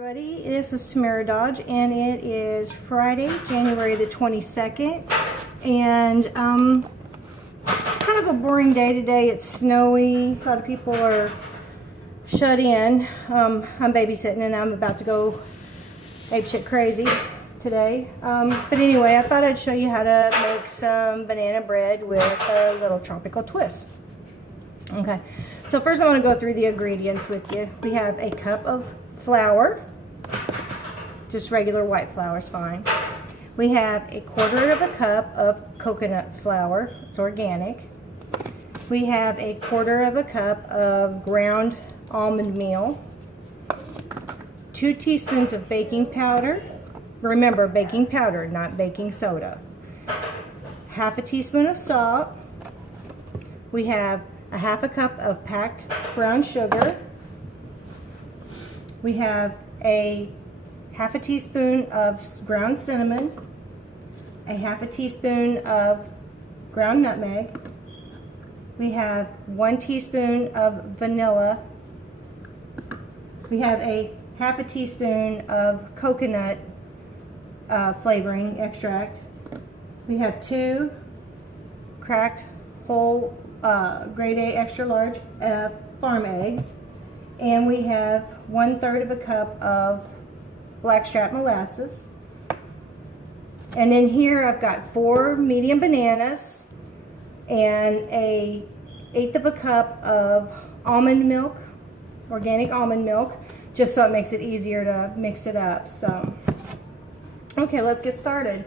everybody, this is Tamara Dodge and it is Friday, January the 22nd, and kind of a boring day today. It's snowy, a lot of people are shut in. I'm babysitting and I'm about to go apeshit crazy today, but anyway, I thought I'd show you how to make some banana bread with a little tropical twist. Okay, so first I want to go through the ingredients with you. We have a cup of flour, just regular white flour is fine. We have a quarter of a cup of coconut flour, it's organic. We have a quarter of a cup of ground almond meal, 2 teaspoons of baking powder. Remember, baking powder, not baking soda. Half a teaspoon of salt. We have a half a cup of packed brown sugar. We have a half a teaspoon of ground cinnamon, a half a teaspoon of ground nutmeg. We have 1 teaspoon of vanilla. We have a half a teaspoon of coconut flavoring extract. We have 2 cracked whole grade A extra large farm eggs, and we have 1/3 of a cup of blackstrap molasses. And then here I've got 4 medium bananas and a 1/8 of a cup of almond milk, organic almond milk, just so it makes it easier to mix it up. So okay, let's get started.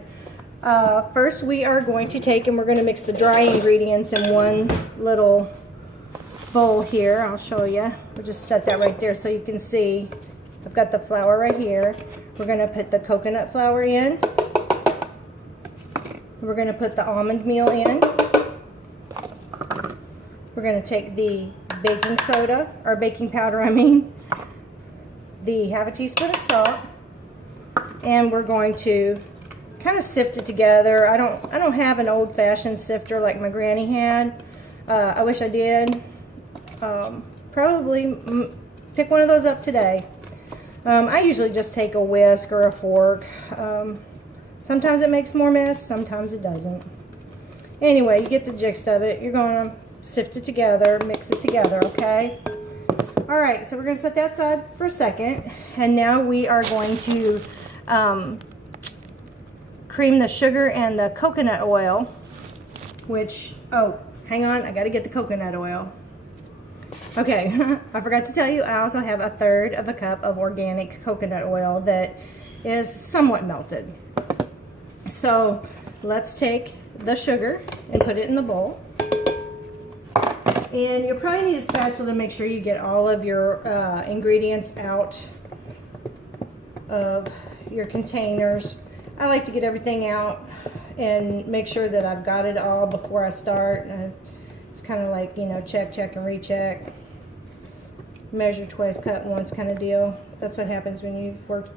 First we are going to take and we're going to mix the dry ingredients in one little bowl here. I'll show you. We'll just set that right there so you can see. I've got the flour right here. We're going to put the coconut flour in. We're going to put the almond meal in. We're going to take the baking soda, or baking powder I mean, the half a teaspoon of salt, and we're going to kind of sift it together. I don't have an old-fashioned sifter like my granny had. I wish I did. Probably pick one of those up today. I usually just take a whisk or a fork. Sometimes it makes more mess, sometimes it doesn't. Anyway, you get the gist of it. You're going to sift it together, mix it together, okay? All right, so we're going to set that aside for a second, and now we are going to cream the sugar and the coconut oil, which, oh, hang on, I got to get the coconut oil. Okay, I forgot to tell you, I also have 1/3 of a cup of organic coconut oil that is somewhat melted. So let's take the sugar and put it in the bowl. And you'll probably need a spatula to make sure you get all of your ingredients out of your containers. I like to get everything out and make sure that I've got it all before I start. It's kind of like, you know, check and recheck. Measure twice, cut once kind of deal. That's what happens when you've worked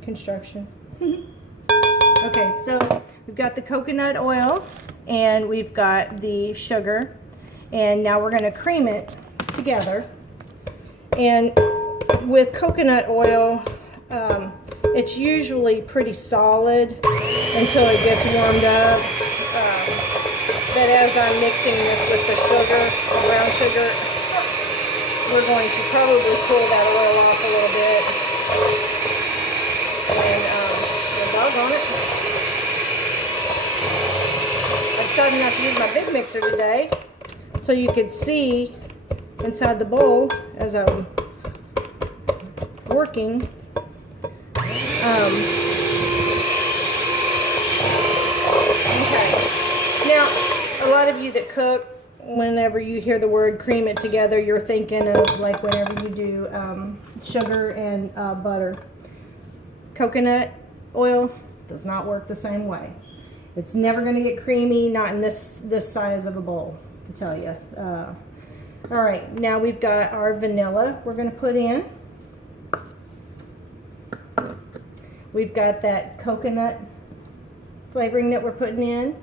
construction. Okay, so we've got the coconut oil and we've got the sugar. And now we're going to cream it together. And with coconut oil, it's usually pretty solid until it gets warmed up. But as I'm mixing this with the sugar, the brown sugar, we're going to probably cool that oil off a little bit. And doggone it, I decided not to use my big mixer today, so you could see inside the bowl as I'm working. Okay. Now, a lot of you that cook, whenever you hear the word cream it together, you're thinking of like whenever you do sugar and butter. Coconut oil does not work the same way. It's never going to get creamy, not in this size of a bowl, to tell you. All right, now we've got our vanilla we're going to put in. We've got that coconut flavoring that we're putting in.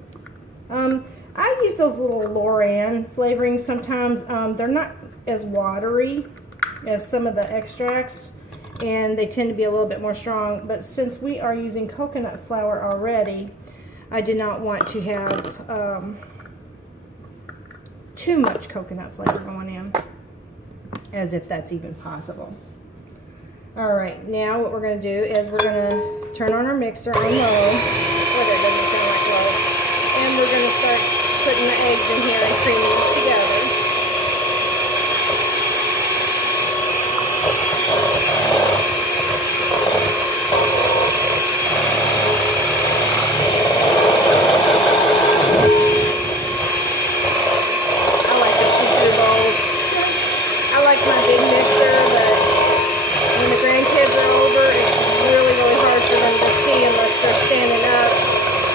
I use those little Loran flavorings sometimes. They're not as watery as some of the extracts, and they tend to be a little bit more strong. But since we are using coconut flour already, I did not want to have too much coconut flavor going in, as if that's even possible. All right, now what we're going to do is we're going to turn on our mixer on low. Well, that doesn't sound like low. And we're going to start putting the eggs in here and creaming this together. I like the see-through bowls. I like my big mixer, but when the grandkids are over, it's really, really hard for them to see unless they're standing up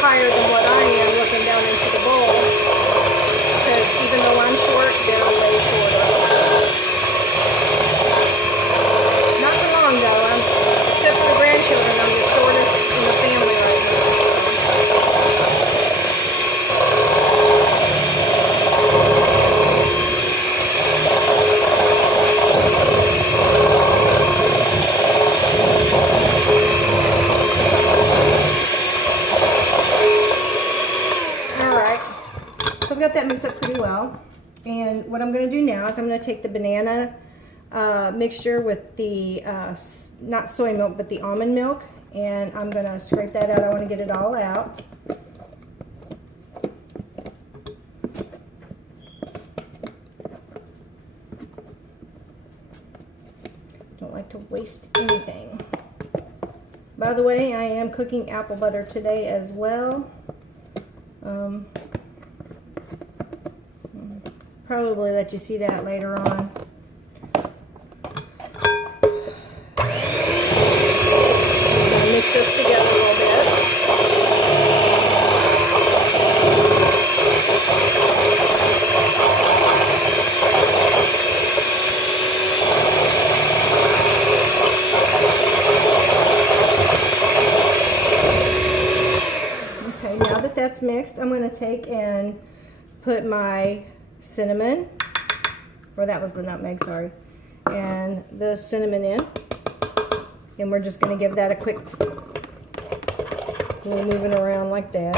higher than what I am looking down into the bowl. Because even though I'm short, they're way shorter. Not for long though. Except for the grandchildren, I'm the shortest in the family right now. Got that mixed up pretty well, and what I'm going to do now is I'm going to take the banana mixture with the not soy milk but the almond milk, and I'm going to scrape that out. I want to get it all out. Don't like to waste anything. By the way, I am cooking apple butter today as well. Probably let you see that later on. Mix this together a little bit. Okay, now that that's mixed, I'm going to take and put my cinnamon, or that was the nutmeg, sorry, and the cinnamon in, and we're just going to give that a quick little moving around like that.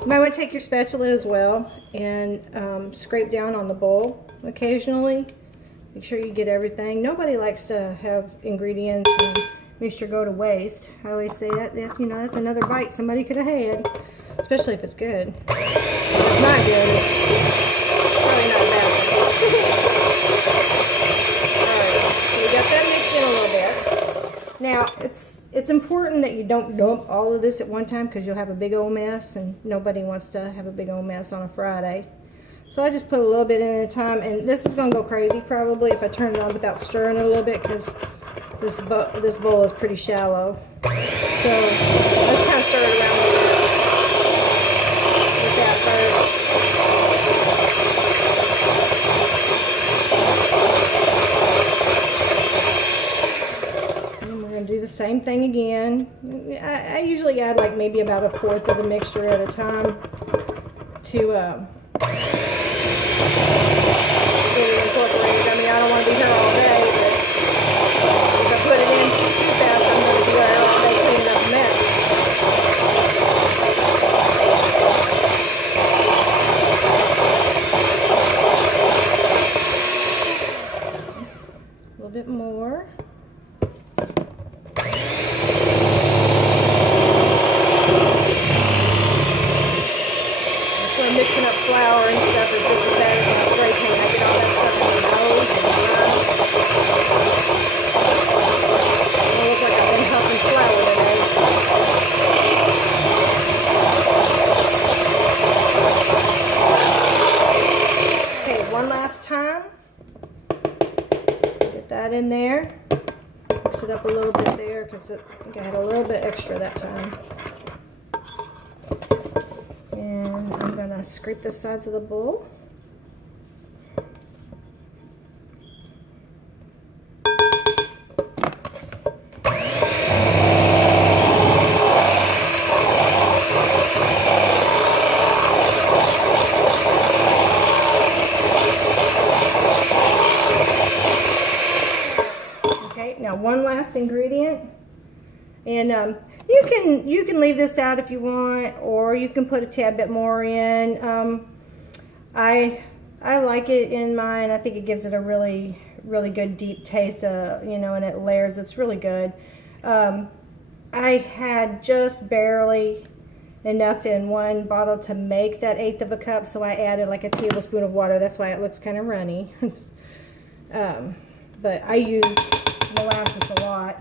You might want to take your spatula as well and scrape down on the bowl occasionally. Make sure you get everything. Nobody likes to have ingredients and mixture go to waste. I always say that's, you know, that's another bite somebody could have had. Especially if it's good. If it's not good, it's probably not a bad thing. Alright, so we got that mixed in a little bit. Now, it's important that you don't dump all of this at one time because you'll have a big old mess, and nobody wants to have a big old mess on a Friday. So I just put a little bit in at a time, and this is going to go crazy probably if I turn it on without stirring it a little bit because this bowl is pretty shallow. So let's kind of stir it around a little bit. That first. And we're going to do the same thing again. I usually add like maybe about a fourth of the mixture at a time to really incorporate it. I mean, I don't want to be here all day, but if I put it in too fast, I'm going to be there all day cleaning up the mess. A little bit more. So I'm mixing up flour and stuff is just as bad as my spray paint. I get all that stuff in my nose and my eyes. It looks like I've been helping flour today. Okay, one last time. Get that in there. Mix it up a little bit there because I think I had a little bit extra that time. And I'm going to scrape the sides of the bowl. Now, one last ingredient, and you can leave this out if you want, or you can put a tad bit more in. I like it in mine. I think it gives it a really good deep taste, you know, and it layers. It's really good. I had just barely enough in one bottle to make that 1/8 of a cup, so I added like a tablespoon of water. That's why it looks kind of runny. But I use molasses a lot,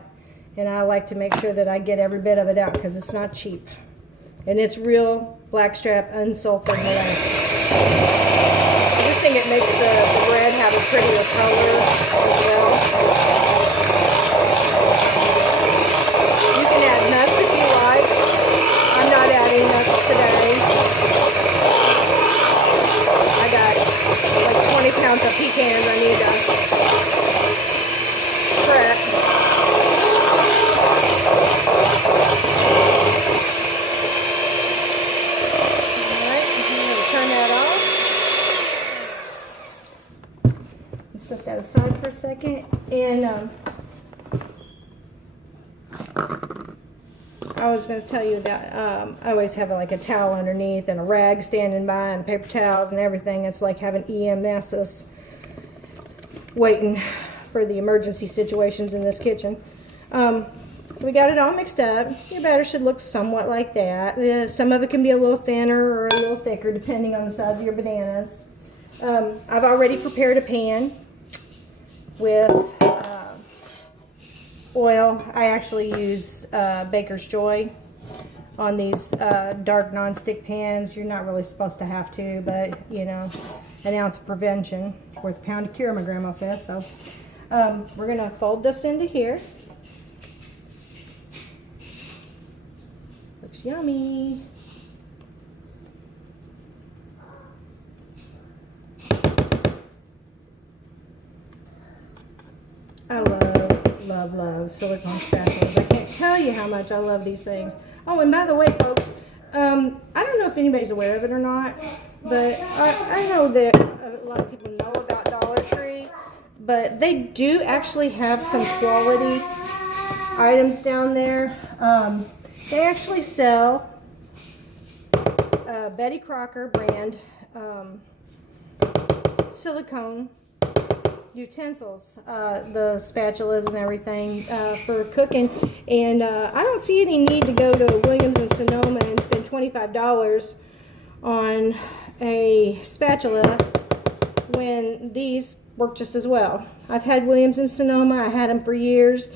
and I like to make sure that I get every bit of it out because it's not cheap. And it's real blackstrap unsulfured molasses. I just think it makes the bread have a prettier color as well. You can add nuts if you like. I'm not adding nuts today. I got like 20 pounds of pecans I need to prep. Alright, I'm going to turn that off. Set that aside for a second. And I was going to tell you that I always have like a towel underneath and a rag standing by and paper towels and everything. It's like having EMSs waiting for the emergency situations in this kitchen. So we got it all mixed up. Your batter should look somewhat like that. Some of it can be a little thinner or a little thicker depending on the size of your bananas. I've already prepared a pan with oil. I actually use Baker's Joy on these dark non-stick pans. You're not really supposed to have to, but you know, an ounce of prevention is worth a pound of cure, my grandma says. So we're gonna fold this into here. Looks yummy. I love silicone spatulas. I can't tell you how much I love these things. Oh, and by the way, folks, I don't know if anybody's aware of it or not, but I know that a lot of people know about Dollar Tree, but they do actually have some quality items down there. They actually sell Betty Crocker brand silicone utensils, the spatulas and everything for cooking, and I don't see any need to go to Williams and Sonoma and spend $25 on a spatula when these work just as well. I've had Williams and Sonoma. I had them for years.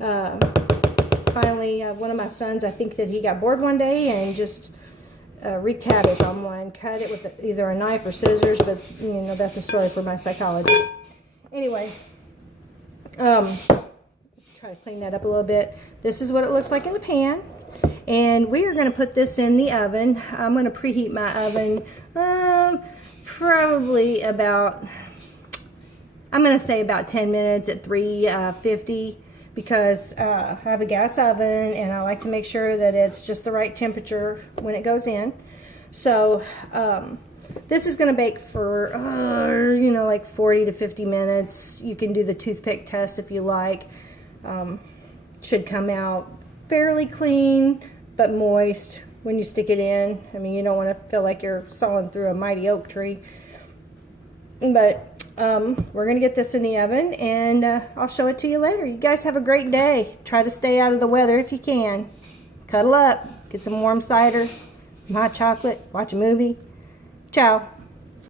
Finally, one of my sons, I think that he got bored one day and just wreaked havoc on one. Cut it with either a knife or scissors, but you know, that's a story for my psychologist. Anyway, try to clean that up a little bit. This is what it looks like in the pan, and we are going to put this in the oven. I'm going to preheat my oven probably about, I'm going to say about 10 minutes at 350 because I have a gas oven and I like to make sure that it's just the right temperature when it goes in. So this is going to bake for, you know, like 40 to 50 minutes. You can do the toothpick test if you like. Should come out fairly clean, but moist when you stick it in. I mean, you don't want to feel like you're sawing through a mighty oak tree. But we're going to get this in the oven, and I'll show it to you later. You guys have a great day. Try to stay out of the weather if you can. Cuddle up, get some warm cider, some hot chocolate, watch a movie. Ciao.